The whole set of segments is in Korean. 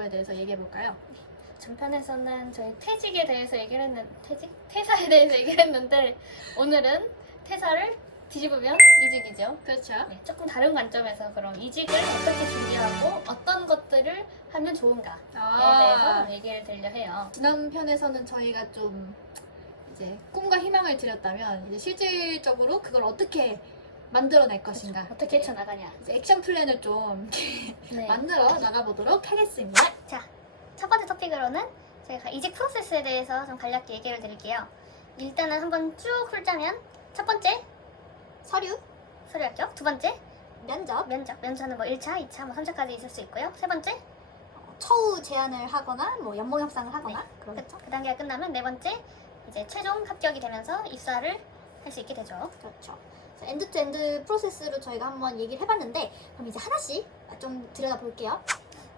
거에 대해서 얘기해 볼까요? 전편에서는 저희 퇴직에 대해서 얘기를 했는데 퇴사에 대해서 얘기를 했는데 오늘은 퇴사를 뒤집으면 이직이죠. 그렇죠. 네, 조금 다른 관점에서 그럼 이직을 어떻게 준비하고 어떤 것들을 하면 좋은가에 대해서 얘기를 드리려 해요. 지난 편에서는 저희가 좀 이제 꿈과 희망을 드렸다면 이제 실질적으로 그걸 어떻게 만들어낼 것인가, 어떻게 헤쳐나가냐. 이제 액션 플랜을 좀 네. 만들어 나가보도록 하겠습니다. 자, 첫 번째 토픽으로는 제가 이직 프로세스에 대해서 좀 간략히 얘기를 드릴게요. 일단은 한번 쭉 훑자면 첫 번째 서류, 서류 합격, 두 번째 면접, 면접은 뭐 1차, 2차, 뭐 3차까지 있을 수 있고요. 세 번째 처우 제안을 하거나 뭐 연봉 협상을 하거나 그러겠죠. 그 단계가 끝나면 네 번째 이제 최종 합격이 되면서 입사를 할 수 있게 되죠. 그렇죠. 엔드 투 엔드 프로세스로 저희가 한번 얘기를 해봤는데 그럼 이제 하나씩 좀 들여다볼게요.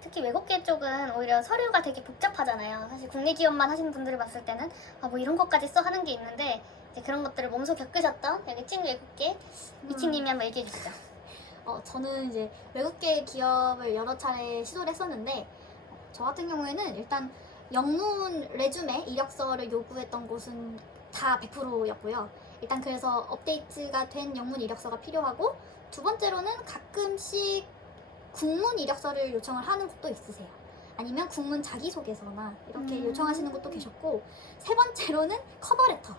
특히 외국계 쪽은 오히려 서류가 되게 복잡하잖아요. 사실 국내 기업만 하시는 분들을 봤을 때는 뭐 이런 것까지 써 하는 게 있는데 이제 그런 것들을 몸소 겪으셨던 여기 찐 외국계 이치님이 한번 얘기해 주시죠. 저는 이제 외국계 기업을 여러 차례 시도를 했었는데 저 같은 경우에는 일단 영문 레주메 이력서를 요구했던 곳은 다 100%였고요. 일단 그래서 업데이트가 된 영문 이력서가 필요하고 두 번째로는 가끔씩 국문 이력서를 요청을 하는 곳도 있으세요. 아니면 국문 자기소개서나 이렇게 요청하시는 곳도 계셨고 세 번째로는 커버레터.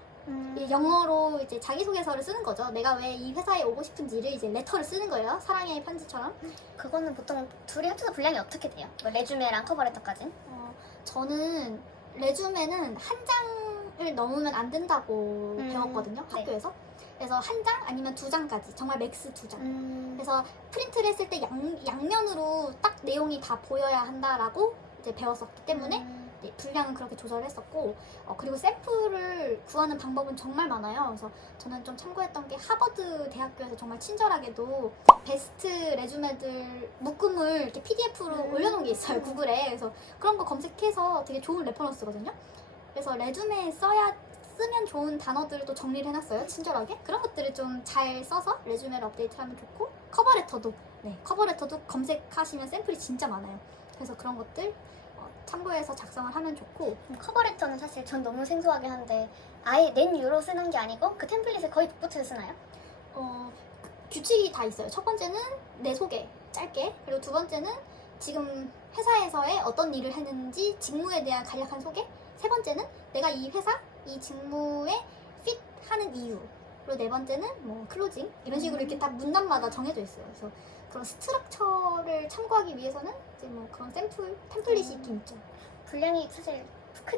영어로 이제 자기소개서를 쓰는 거죠. 내가 왜 이 회사에 오고 싶은지를 이제 레터를 쓰는 거예요. 사랑의 편지처럼. 그거는 보통 둘이 합쳐서 분량이 어떻게 돼요? 뭐 레주메랑 커버레터까지? 저는 레주메는 한 장을 넘으면 안 된다고 배웠거든요. 네. 학교에서. 그래서 한 장 아니면 두 장까지. 정말 맥스 두 장. 그래서 프린트를 했을 때 양면으로 딱 내용이 다 보여야 한다라고 이제 배웠었기 때문에 분량은 그렇게 조절을 했었고 그리고 샘플을 구하는 방법은 정말 많아요. 그래서 저는 좀 참고했던 게 하버드 대학교에서 정말 친절하게도 베스트 레주메들 묶음을 이렇게 PDF로 올려놓은 게 있어요. 구글에. 그래서 그런 거 검색해서 되게 좋은 레퍼런스거든요. 그래서 레주메에 쓰면 좋은 단어들도 정리를 해놨어요. 친절하게. 그런 것들을 좀 잘 써서 레주메를 업데이트하면 좋고 커버레터도 검색하시면 샘플이 진짜 많아요. 그래서 그런 것들 참고해서 작성을 하면 좋고 커버레터는 사실 전 너무 생소하긴 한데 아예 낸 유로 쓰는 게 아니고 그 템플릿을 거의 북붙여서 쓰나요? 규칙이 다 있어요. 첫 번째는 내 소개 짧게, 그리고 두 번째는 지금 회사에서의 어떤 일을 했는지 직무에 대한 간략한 소개, 세 번째는 내가 이 회사 이 직무에 핏하는 이유, 그리고 네 번째는 뭐 클로징 이런 식으로 이렇게 다 문단마다 정해져 있어요. 그래서 그런 스트럭처를 참고하기 위해서는 이제 뭐 그런 템플릿이 있긴 있죠. 분량이 사실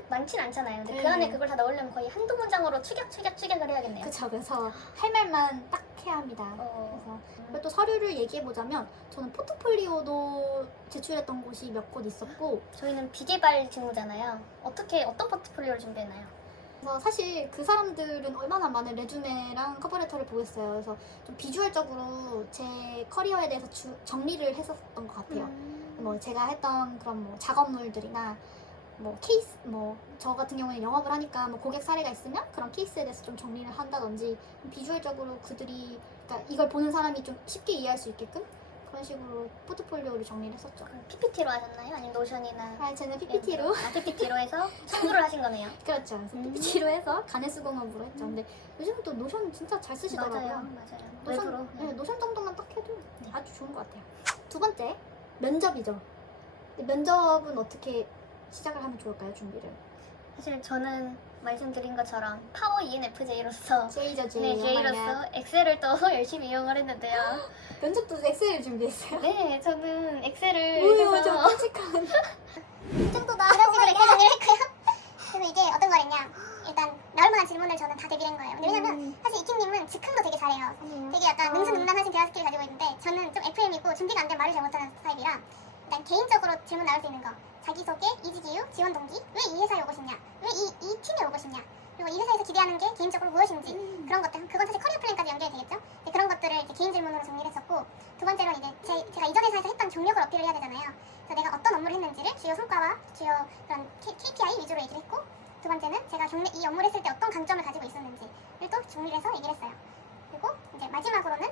많진 않잖아요. 근데 그 안에 그걸 다 넣으려면 거의 한두 문장으로 축약을 해야겠네요. 그렇죠. 그래서 할 말만 딱 해야 합니다. 그래서 그리고 또 서류를 얘기해보자면 저는 포트폴리오도 제출했던 곳이 몇 곳 있었고 저희는 비개발 직무잖아요. 어떤 포트폴리오를 준비했나요? 그래서 사실 그 사람들은 얼마나 많은 레주메랑 커버레터를 보겠어요. 그래서 좀 비주얼적으로 제 커리어에 대해서 정리를 했었던 것 같아요. 뭐 제가 했던 그런 뭐 작업물들이나 뭐 케이스, 뭐 저 같은 경우에 영업을 하니까 뭐 고객 사례가 있으면 그런 케이스에 대해서 좀 정리를 한다든지 비주얼적으로 그들이 그러니까 이걸 보는 사람이 좀 쉽게 이해할 수 있게끔 그런 식으로 포트폴리오를 정리를 했었죠. PPT로 하셨나요? 아니면 노션이나? 저는 PPT로 PPT로 해서 첨부를 하신 거네요. 그렇죠. PPT로 해서 가내수공업으로 했죠. 근데 요즘 또 노션 진짜 잘 쓰시더라고요. 맞아요. 노션, 외부로. 노션 정도만 딱 해도 아주 좋은 것 같아요. 두 번째, 면접이죠. 면접은 어떻게 시작을 하면 좋을까요, 준비를? 사실 저는 말씀드린 것처럼 파워 ENFJ로서 J죠, J. J로서 엑셀을 또 열심히 이용을 했는데요. 면접도 엑셀을 준비했어요. 네, 저는 엑셀을 뭐예요, 저 해서 끔찍한. 이 정도다 이런 식으로 이렇게 정리를 했고요. 그래서 이게 어떤 거랬냐, 일단 나올 만한 질문을 저는 다 대비한 거예요. 근데 왜냐면 사실 이킹님은 즉흥도 되게 잘해요. 되게 약간 능수능란하신 대화 스킬을 가지고 있는데 저는 좀 FM이고 준비가 안 된 말을 잘 못하는 스타일이라 일단 개인적으로 질문 나올 수 있는 거, 자기소개, 이직 이유, 지원 동기, 왜 이 회사에 오고 싶냐, 왜 이 팀에 오고 싶냐, 그리고 이 회사에서 기대하는 게 개인적으로 무엇인지 그런 것들, 그건 사실 커리어 플랜까지 연결이 되겠죠. 그런 것들을 이제 개인 질문으로 정리를 했었고, 두 번째로는 이제 제가 이전 회사에서 했던 경력을 어필을 해야 되잖아요. 그래서 내가 어떤 업무를 했는지를 주요 성과와 주요 그런 KPI 위주로 얘기를 했고, 두 번째는 제가 이 업무를 했을 때 어떤 강점을 가지고 있었는지를 또 정리를 해서 얘기를 했어요. 그리고 이제 마지막으로는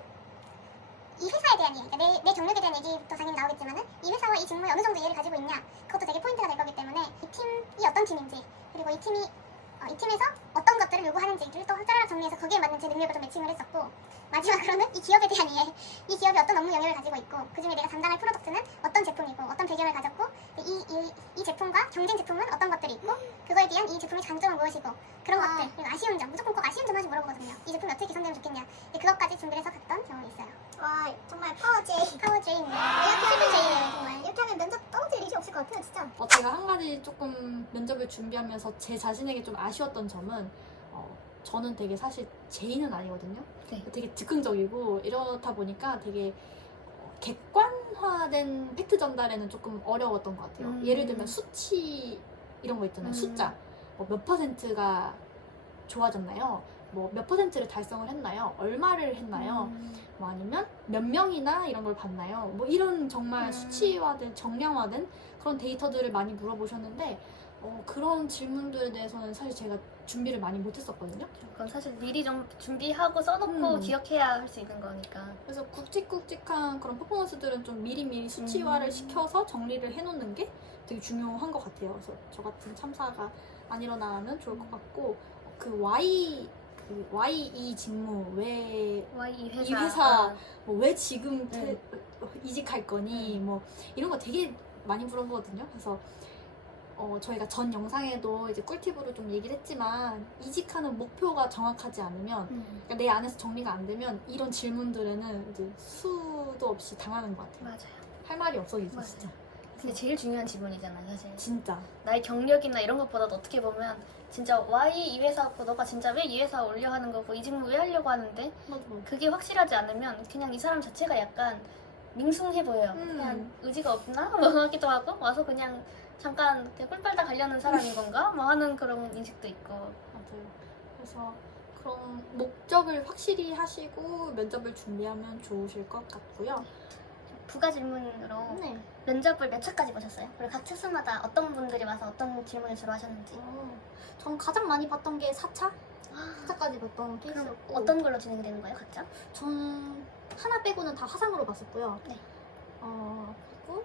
이 회사에 대한 이해, 그러니까 내 경력에 대한 얘기부터 당연히 나오겠지만은 이 회사와 이 직무에 어느 정도 이해를 가지고 있냐, 그것도 되게 포인트가 될 거기 때문에 이 팀이 어떤 팀인지, 그리고 이 팀에서 어떤 것들을 요구하는지를 또 짜르르 정리해서 거기에 맞는 제 능력을 좀 매칭을 했었고, 마지막으로는 이 기업에 대한 이해, 이 기업이 어떤 업무 영역을 가지고 있고 그중에 내가 담당할 프로덕트는 어떤 제품이고 어떤 배경을 가졌고 이 제품과 경쟁 제품은 어떤 것들이 있고 그거에 대한 이 제품의 장점은 무엇이고 그런 것들, 그리고 아쉬운 점, 무조건 꼭 아쉬운 점만 물어보거든요. 이 제품이 어떻게 개선되면 좋겠냐, 그것까지 준비를 해서 갔던 경험이 있어요. 와 정말 파워제이. 파워제이입니다. 이렇게 슬픈 하면 제이예요 정말. 이렇게 하면 면접 떨어질 일이 없을 것 같아요, 진짜. 제가 한 가지 조금 면접을 준비하면서 제 자신에게 좀 아쉬웠던 점은 저는 되게 사실 제의는 아니거든요. 네. 되게 즉흥적이고 이렇다 보니까 되게 객관화된 팩트 전달에는 조금 어려웠던 것 같아요. 예를 들면 수치 이런 거 있잖아요. 숫자. 몇 퍼센트가 좋아졌나요? 뭐 몇 퍼센트를 달성을 했나요? 얼마를 했나요? 뭐 아니면 몇 명이나 이런 걸 봤나요? 뭐 이런 정말 수치화된 정량화된 그런 데이터들을 많이 물어보셨는데 그런 질문들에 대해서는 사실 제가 준비를 많이 못했었거든요. 그건 사실 미리 좀 준비하고 써놓고 기억해야 할 수 있는 거니까. 그래서 굵직굵직한 그런 퍼포먼스들은 좀 미리미리 수치화를 시켜서 정리를 해놓는 게 되게 중요한 것 같아요. 그래서 저 같은 참사가 안 일어나면 좋을 것 같고, 그 Y 이 직무 왜 이 이 회사 뭐 왜 지금 이직할 거니 뭐 이런 거 되게 많이 물어보거든요. 그래서 저희가 전 영상에도 이제 꿀팁으로 좀 얘기를 했지만, 이직하는 목표가 정확하지 않으면 그러니까 내 안에서 정리가 안 되면 이런 질문들에는 이제 수도 없이 당하는 것 같아요. 맞아요. 할 말이 없어지죠. 맞아요. 진짜. 근데 제일 중요한 지문이잖아요, 사실. 진짜. 나의 경력이나 이런 것보다도 어떻게 보면 진짜 Y 이 회사고 너가 진짜 왜 이 회사 올려 하는 거고 이 직무 왜 하려고 하는데 맞아. 그게 확실하지 않으면 그냥 이 사람 자체가 약간 밍숭해 보여요. 그냥 의지가 없나? 뭐 하기도 하고 와서 그냥 잠깐 꿀 빨다 가려는 사람인 건가? 뭐 하는 그런 인식도 있고. 맞아요. 그래서 그런 목적을 확실히 하시고 면접을 준비하면 좋으실 것 같고요. 부가 질문으로 네. 면접을 몇 차까지 보셨어요? 그리고 각 차수마다 어떤 분들이 와서 어떤 질문을 주로 하셨는지. 전 가장 많이 봤던 게 4차? 4차까지 봤던 그럼 케이스였고, 어떤 걸로 진행되는 거예요, 각자? 저는 하나 빼고는 다 화상으로 봤었고요. 네. 그리고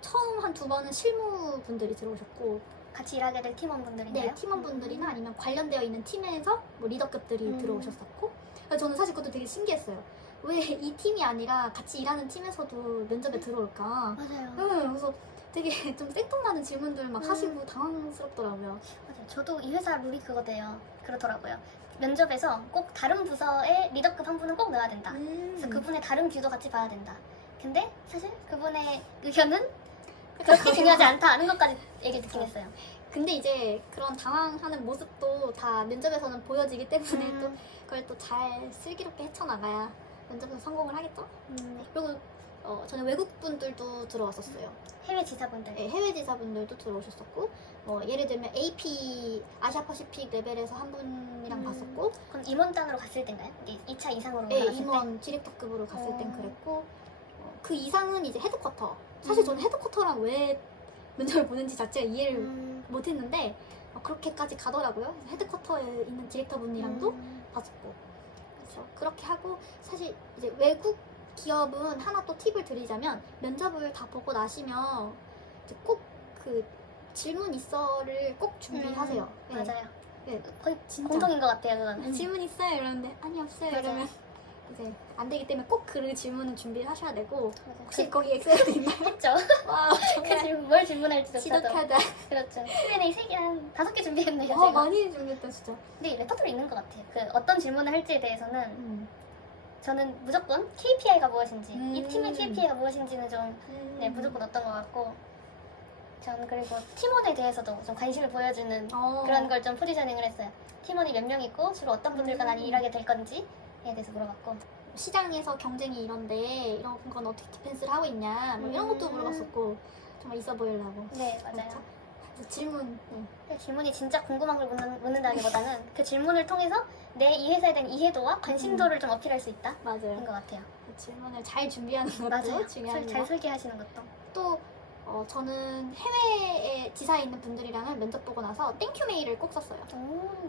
처음 한 2번은 실무분들이 들어오셨고, 같이 일하게 될 팀원분들인가요? 네, 팀원분들이나 아니면 관련되어 있는 팀에서 뭐 리더급들이 들어오셨었고, 그래서 저는 사실 그것도 되게 신기했어요. 왜 이 팀이 아니라 같이 일하는 팀에서도 면접에 들어올까? 맞아요. 그래서 되게 좀 생뚱맞는 질문들 막 하시고 당황스럽더라고요. 맞아요. 저도 이 회사 룰이 그거대요. 그렇더라고요. 면접에서 꼭 다른 부서의 리더급 한 분은 꼭 넣어야 된다. 그래서 그분의 다른 뷰도 같이 봐야 된다. 근데 사실 그분의 의견은 그렇게 중요하지 않다는 것까지 얘기 듣긴 했어요. 근데 이제 그런 당황하는 모습도 다 면접에서는 보여지기 때문에 또 그걸 또 잘 슬기롭게 헤쳐나가야 면접에서 성공을 하겠죠? 그리고 저는 외국분들도 들어왔었어요. 해외 지사분들. 네, 해외 지사분들도 들어오셨었고, 예를 들면 AP 아시아 퍼시픽 레벨에서 한 분이랑 봤었고, 그럼 임원단으로 갔을 때인가요? 이게 2차 이상으로 네, 올라갔을 때? 임원 디렉터급으로 갔을 땐 그랬고, 그 이상은 이제 헤드쿼터. 사실 저는 헤드쿼터랑 왜 면접을 보는지 자체가 이해를 못했는데 그렇게까지 가더라고요. 그래서 헤드쿼터에 있는 디렉터분이랑도 봤었고, 그래서 그렇게 하고, 사실 이제 외국 기업은 하나 또 팁을 드리자면, 면접을 다 보고 나시면 이제 꼭 그 질문 있어를 꼭 준비하세요. 네. 맞아요. 네. 거의 진짜. 공통인 것 같아요, 그건. 질문 있어요? 이러는데 아니 없어요. 맞아요. 이러면 이제 안 되기 때문에 꼭 그 질문은 준비를 하셔야 되고, 맞아요. 혹시 거기 엑셀도 있나요? 했죠. 와 그 정말 질문, 뭘 질문할지도 지독하다. 그렇죠. Q&A 3개, 한 5개 준비했네요, 와 제가. 많이 준비했다 진짜. 근데 레퍼토리 있는 것 같아요. 그 어떤 질문을 할지에 대해서는 저는 무조건 KPI가 무엇인지, 이 팀의 KPI가 무엇인지는 좀 네, 무조건 어떤 것 같고, 저는 그리고 팀원에 대해서도 좀 관심을 보여주는 그런 걸 좀 포지셔닝을 했어요. 팀원이 몇 명 있고 주로 어떤 분들과 많이 일하게 될 건지에 대해서 물어봤고, 시장에서 경쟁이 이런데 이런 건 어떻게 디펜스를 하고 있냐 뭐 이런 것도 물어봤었고, 정말 있어 보이려고. 네, 맞아요. 그렇죠? 그래서 질문 그 질문이 진짜 궁금한 걸 묻는다기보다는 그 질문을 통해서 내 이 회사에 대한 이해도와 관심도를 좀 어필할 수 있다인 맞아요. 것 같아요. 그 질문을 잘 준비하는 것도 맞아요. 중요합니다. 잘 설계하시는 것도. 또 저는 해외에 지사에 있는 분들이랑은 면접 보고 나서 땡큐 메일을 꼭 썼어요.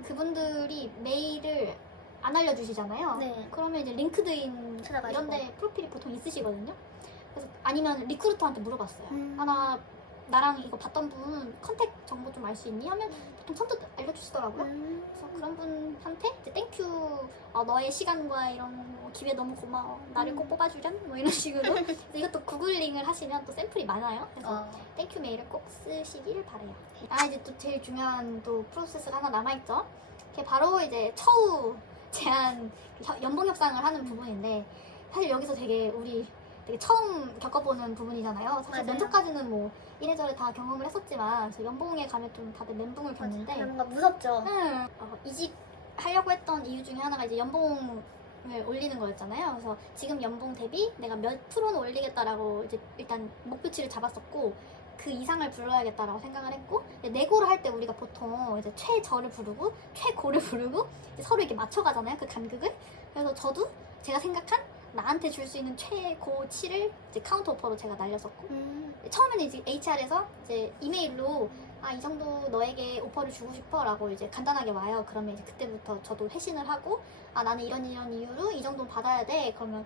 그분들이 메일을 안 알려주시잖아요. 네. 그러면 이제 링크드인 찾아가지고. 이런데 프로필이 보통 있으시거든요. 그래서 아니면 리크루터한테 물어봤어요. 음. 나랑 이거 봤던 분 컨택 정보 좀 알 수 있니? 하면 보통 선뜻 알려주시더라고요. 그래서 그런 분한테 이제 땡큐, 너의 시간과 이런 기회 너무 고마워, 나를 꼭 뽑아주련? 뭐 이런 식으로. 그래서 이것도 구글링을 하시면 또 샘플이 많아요. 그래서 땡큐 메일을 꼭 쓰시길 바래요. 이제 또 제일 중요한 또 프로세스가 하나 남아있죠. 그게 바로 이제 처우 제한 연봉 협상을 하는 부분인데, 사실 여기서 되게 처음 겪어보는 부분이잖아요. 사실 맞아요. 면접까지는 뭐 이래저래 다 경험을 했었지만, 그래서 연봉에 가면 좀 다들 멘붕을 겪는데, 뭔가 무섭죠. 이직하려고 했던 이유 중에 하나가 이제 연봉을 올리는 거였잖아요. 그래서 지금 연봉 대비 내가 몇 프로는 올리겠다라고 이제 일단 목표치를 잡았었고, 그 이상을 불러야겠다라고 생각을 했고, 내고를 할 때 우리가 보통 이제 최저를 부르고 최고를 부르고 이제 서로 이렇게 맞춰가잖아요, 그 간극을. 그래서 저도 제가 생각한 나한테 줄 수 있는 최고치를 이제 카운터 오퍼로 제가 날렸었고, 처음에는 이제 HR에서 이제 이메일로 이 정도 너에게 오퍼를 주고 싶어라고 이제 간단하게 와요. 그러면 이제 그때부터 저도 회신을 하고, 나는 이런 이유로 이 정도 받아야 돼. 그러면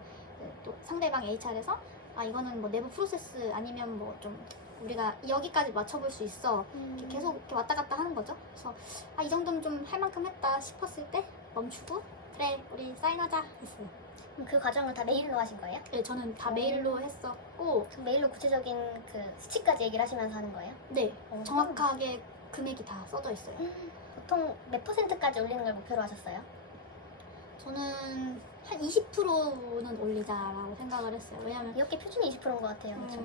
또 상대방 HR에서 이거는 뭐 내부 프로세스 아니면 뭐 좀 우리가 여기까지 맞춰볼 수 있어. 이렇게 계속 이렇게 왔다 갔다 하는 거죠. 그래서 이 정도는 좀 할 만큼 했다 싶었을 때 멈추고, 그래 우리 사인하자 했어요. 그럼 그 과정을 다 메일로 하신 거예요? 네, 저는 다 메일로 했었고, 그 메일로 구체적인 그 수치까지 얘기를 하시면서 하는 거예요? 네, 정확하게 금액이 다 써져 있어요. 보통 몇 %까지 올리는 걸 목표로 하셨어요? 저는 한 20%는 올리자라고 생각을 했어요. 왜냐면 이렇게 표준이 20%인 것 같아요. 그렇죠?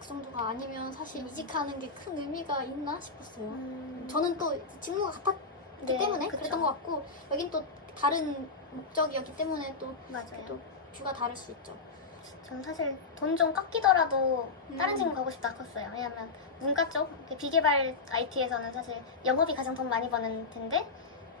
그 정도가 아니면 사실 이직하는 게 큰 의미가 있나 싶었어요. 음. 저는 또 직무가 같았기 네, 때문에 그쵸. 그랬던 것 같고, 여긴 또 다른 목적이었기 때문에 또 맞아요. 뷰가 다를 수 있죠. 저는 사실 돈 좀 깎이더라도 다른 음. 직무 가고 싶다 컸어요. 왜냐면 문과 쪽, 비개발 IT에서는 사실 영업이 가장 돈 많이 버는 텐데,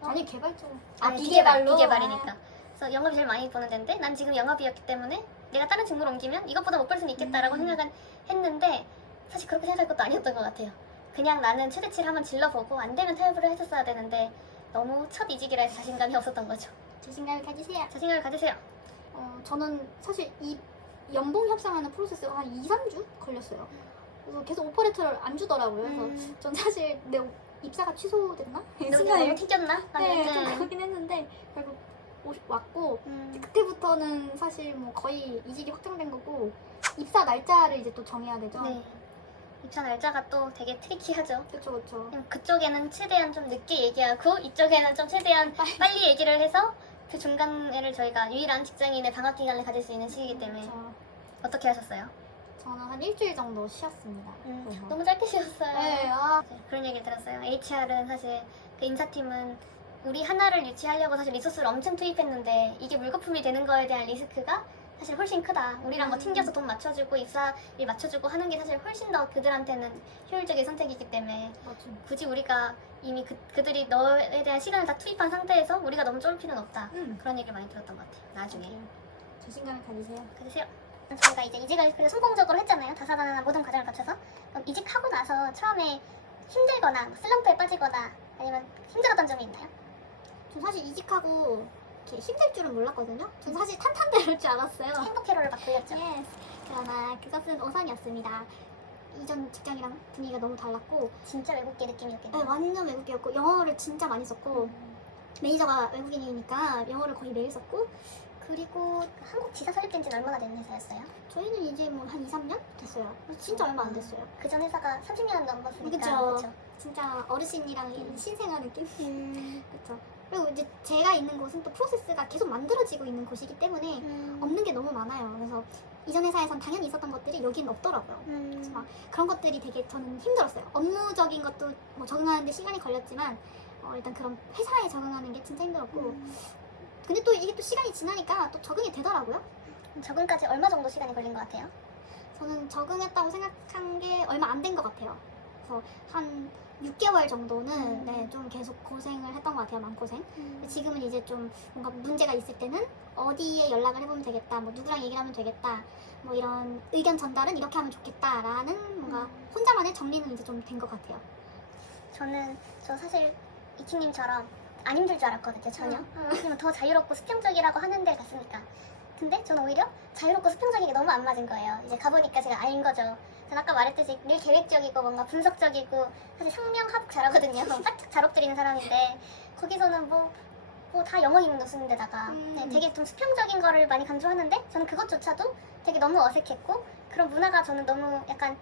아니 개발적. 비개발이니까. 그래서 영업이 제일 많이 버는 데인데, 난 지금 영업이었기 때문에 내가 다른 직무로 옮기면 이것보다 못 벌 수는 있겠다라고 생각은 했는데, 사실 그렇게 생각할 것도 아니었던 것 같아요. 그냥 나는 최대치를 한번 질러보고 안 되면 타협을 했었어야 되는데, 너무 첫 이직이라 해서 자신감이 없었던 거죠. 자신감을 가지세요. 자신감을 가지세요. 저는 사실 이 연봉 협상하는 프로세스가 한 2, 3주 걸렸어요. 그래서 계속 오퍼레터를 안 주더라고요. 그래서 전 사실 내 입사가 취소됐나? 너무 튕겼나? 네, 좀 그러긴 했는데 결국 왔고, 그때부터는 사실 뭐 거의 이직이 확정된 거고, 입사 날짜를 이제 또 정해야 되죠. 네. 입사 날짜가 또 되게 트리키하죠. 그쵸. 그쪽에는 최대한 좀 늦게 얘기하고, 이쪽에는 좀 최대한 빨리 얘기를 해서 그 중간에를 저희가 유일한 직장인의 방학 기간을 가질 수 있는 시기이기 때문에. 그쵸. 어떻게 하셨어요? 저는 한 일주일 정도 쉬었습니다. 그래서. 너무 짧게 쉬었어요. 네, 네, 그런 얘기를 들었어요. HR은 사실 그 인사팀은 우리 하나를 유치하려고 사실 리소스를 엄청 투입했는데, 이게 물거품이 되는 거에 대한 리스크가 사실 훨씬 크다. 우리랑 뭐 튕겨서 돈 맞춰주고 입사일 맞춰주고 하는 게 사실 훨씬 더 그들한테는 효율적인 선택이기 때문에, 맞아. 굳이 우리가 이미 그들이 너에 대한 시간을 다 투입한 상태에서 우리가 너무 쫄 필요는 없다. 그런 얘기를 많이 들었던 것 같아요. 나중에. 자신감을 가지세요. 그러세요. 저희가 이제 이직을 그래도 성공적으로 했잖아요. 다사다난한 모든 과정을 거쳐서. 그럼 이직하고 나서 처음에 힘들거나 슬럼프에 빠지거나 아니면 힘들었던 점이 있나요? 전 사실 이직하고 이렇게 힘들 줄은 몰랐거든요. 전 사실 탄탄대로일 줄 알았어요. 행복 회로를 막 돌렸죠. Yes. 그러나 그것은 오산이었습니다. 이전 직장이랑 분위기가 너무 달랐고, 진짜 외국계 느낌이었겠네요. 완전 외국이었고, 영어를 진짜 많이 썼고, 매니저가 외국인이니까 영어를 거의 매일 썼고, 그리고 한국 지사 설립된 지는 얼마나 된 회사였어요? 저희는 이제 뭐 한 2, 3년 됐어요. 진짜 얼마 안 됐어요. 그전 회사가 30년 넘었으니까. 그쵸. 진짜 어르신이랑 신생아 느낌? 그쵸. 그리고 이제 제가 있는 곳은 또 프로세스가 계속 만들어지고 있는 곳이기 때문에 없는 게 너무 많아요. 그래서 이전 회사에선 당연히 있었던 것들이 여기는 없더라고요. 그래서 막 그런 것들이 되게 저는 힘들었어요. 업무적인 것도 뭐 적응하는데 시간이 걸렸지만, 일단 그런 회사에 적응하는 게 진짜 힘들었고, 근데 또 이게 또 시간이 지나니까 또 적응이 되더라고요. 적응까지 얼마 정도 시간이 걸린 것 같아요? 저는 적응했다고 생각한 게 얼마 안 된 것 같아요. 그래서 한 6개월 정도는 네, 좀 계속 고생을 했던 것 같아요. 마음고생. 지금은 이제 좀 뭔가 문제가 있을 때는 어디에 연락을 해보면 되겠다, 뭐 누구랑 얘기를 하면 되겠다, 뭐 이런 의견 전달은 이렇게 하면 좋겠다라는 뭔가 혼자만의 정리는 이제 좀 된 것 같아요. 저 사실 이키님처럼 안 힘들 줄 알았거든요. 전혀. 왜냐면 더 자유롭고 수평적이라고 하는 데 갔으니까. 근데 저는 오히려 자유롭고 수평적인 게 너무 안 맞은 거예요. 이제 가보니까 제가 알인 거죠. 전 아까 말했듯이 늘 계획적이고 뭔가 분석적이고 사실 상명하복 잘하거든요. 바짝 잘 엎드리는 사람인데 거기서는 뭐 다 영어 이름도 쓰는 데다가 네, 되게 좀 수평적인 거를 많이 강조하는데 저는 그것조차도 되게 너무 어색했고 그런 문화가 저는 너무 약간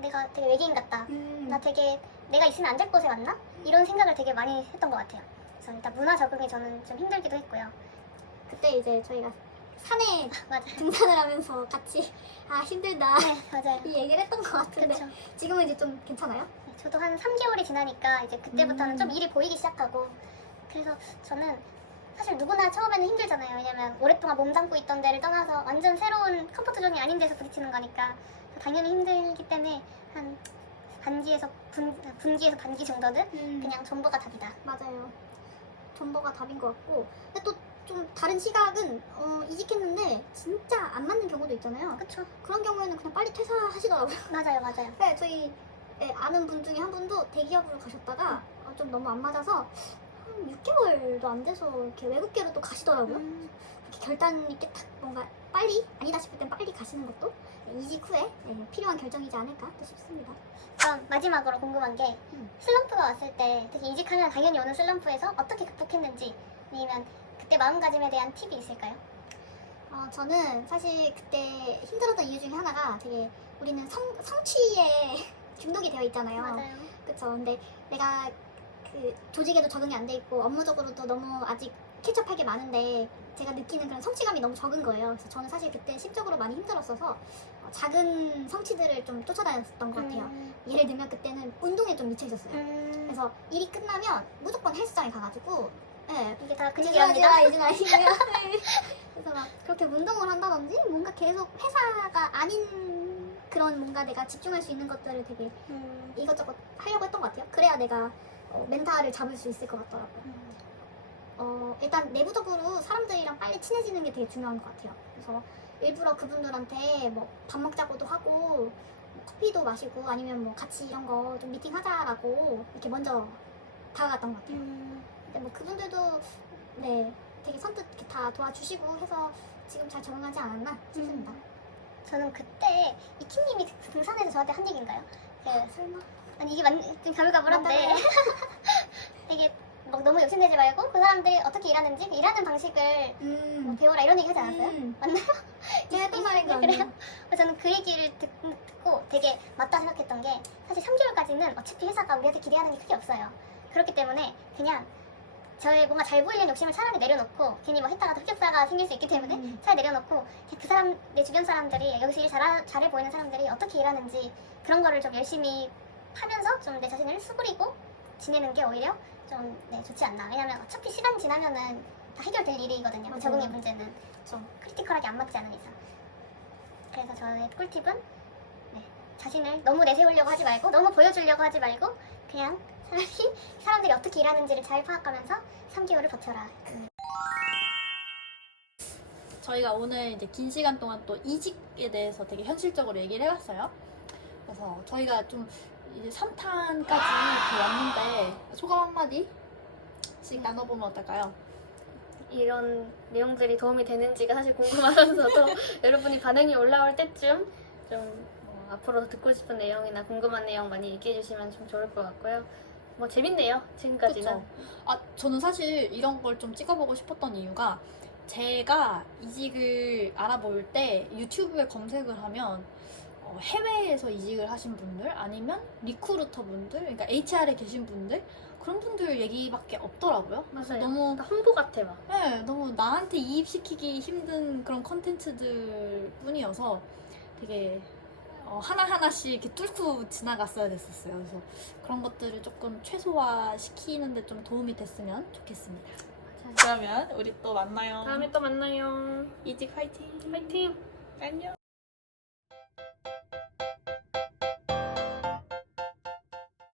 내가 되게 외계인 같다. 나 되게 내가 있으면 안 될 곳에 왔나? 이런 생각을 되게 많이 했던 것 같아요. 그래서 일단 문화 적응이 저는 좀 힘들기도 했고요. 그때 이제 저희가 산에 맞아요. 등산을 하면서 같이 힘들다 네, 맞아요. 이 얘기를 했던 것 같은데 그렇죠. 지금은 이제 좀 괜찮아요? 네, 저도 한 3개월이 지나니까 이제 그때부터는 좀 일이 보이기 시작하고 그래서 저는 사실 누구나 처음에는 힘들잖아요. 왜냐면 오랫동안 몸 담고 있던 데를 떠나서 완전 새로운 컴포트 존이 아닌 데서 부딪히는 거니까 당연히 힘들기 때문에 한 반기에서 분기에서 반기 정도는 그냥 전부가 답이다. 맞아요. 전보가 답인 것 같고 근데 또 좀 다른 시각은 이직했는데 진짜 안 맞는 경우도 있잖아요. 그쵸? 그런 경우에는 그냥 빨리 퇴사하시더라고요. 맞아요, 맞아요. 네, 저희 아는 분 중에 한 분도 대기업으로 가셨다가 좀 너무 안 맞아서 한 6개월도 안 돼서 이렇게 외국계로 또 가시더라고요. 그렇게 결단 있게 딱 뭔가 빨리 아니다 싶을 땐 빨리 가시는 것도 이직 후에 필요한 결정이지 않을까 또 싶습니다. 그럼 마지막으로 궁금한 게 슬럼프가 왔을 때 특히 이직하면 당연히 오는 슬럼프에서 어떻게 극복했는지 아니면 그때 마음가짐에 대한 팁이 있을까요? 저는 사실 그때 힘들었던 이유 중에 하나가 되게 우리는 성취에 중독이 되어 있잖아요. 맞아요. 그쵸. 근데 내가 그 조직에도 적응이 안 돼 있고 업무적으로도 너무 아직 캐치업할 게 많은데 제가 느끼는 그런 성취감이 너무 적은 거예요. 그래서 저는 사실 그때 심적으로 많이 힘들었어서 작은 성취들을 좀 쫓아다녔던 것 같아요. 예를 들면 그때는 운동에 좀 미쳐 있었어요. 그래서 일이 끝나면 무조건 헬스장에 가가지고 이게 다 그 이준아 얘기합니다. 이준 아니고요. 네. 그래서 막 그렇게 운동을 한다든지 뭔가 계속 회사가 아닌 그런 뭔가 내가 집중할 수 있는 것들을 되게 이것저것 하려고 했던 것 같아요. 그래야 내가 멘탈을 잡을 수 있을 것 같더라고요. 일단 내부적으로 사람들이랑 빨리 친해지는 게 되게 중요한 것 같아요. 그래서 일부러 그분들한테 뭐 밥 먹자고도 하고 커피도 마시고 아니면 뭐 같이 이런 거 좀 미팅 하자라고 이렇게 먼저 다가갔던 것 같아요. 근데 뭐 그분들도 되게 선뜻 이렇게 다 도와주시고 해서 지금 잘 적응하지 않았나 싶습니다. 저는 그때 이키님이 등산에서 저한테 한 얘기인가요? 설마? 아니 이게 좀 가물가물한데 되게 막 너무 욕심내지 말고 그 사람들이 어떻게 일하는지 그 일하는 방식을 뭐 배워라 이런 얘기 하지 않았어요? 맞나요? 제가 했던 말인 거 그래요? 아니에요? 그래서 저는 그 얘기를 듣고 되게 맞다 생각했던 게 사실 3개월까지는 어차피 회사가 우리한테 기대하는 게 크게 없어요. 그렇기 때문에 그냥 저의 뭔가 잘 보이려는 욕심을 차라리 내려놓고 괜히 뭐 했다가 흑역사가 생길 수 있기 때문에 차라리 내려놓고 그냥 그 사람 내 주변 사람들이 여기서 일 잘해 보이는 사람들이 어떻게 일하는지 그런 거를 좀 열심히 하면서 좀 내 자신을 수그리고 지내는 게 오히려 좀 좋지 않나. 왜냐면 어차피 시간 지나면은 다 해결될 일이거든요. 맞아요. 적응의 문제는 좀 크리티컬하게 안 맞지 않은 이상. 그래서 저의 꿀팁은 자신을 너무 내세우려고 하지 말고 너무 보여주려고 하지 말고 그냥 차라리 사람들이 어떻게 일하는지를 잘 파악하면서 3개월을 버텨라. 저희가 오늘 이제 긴 시간 동안 또 이직에 대해서 되게 현실적으로 얘기를 해봤어요. 그래서 저희가 좀 이제 3탄까지 왔는데 소감 한마디씩 나눠보면 어떨까요? 이런 내용들이 도움이 되는지가 사실 궁금하면서도 여러분이 반응이 올라올 때쯤 좀 앞으로 듣고 싶은 내용이나 궁금한 내용 많이 얘기해 주시면 좀 좋을 것 같고요. 뭐 재밌네요, 지금까지는. 그쵸? 저는 사실 이런 걸 좀 찍어보고 싶었던 이유가 제가 이직을 알아볼 때 유튜브에 검색을 하면 해외에서 이직을 하신 분들 아니면 리크루터 분들, 그러니까 HR에 계신 분들 그런 분들 얘기밖에 없더라고요. 그래서 맞아요. 너무 홍보 같아 막. 네, 너무 나한테 이입시키기 힘든 그런 컨텐츠들 뿐이어서 되게 하나하나씩 이렇게 뚫고 지나갔어야 됐었어요. 그래서 그런 것들을 조금 최소화시키는데 좀 도움이 됐으면 좋겠습니다. 그러면 우리 또 만나요. 다음에 또 만나요. 이직 화이팅! 파이팅! 안녕!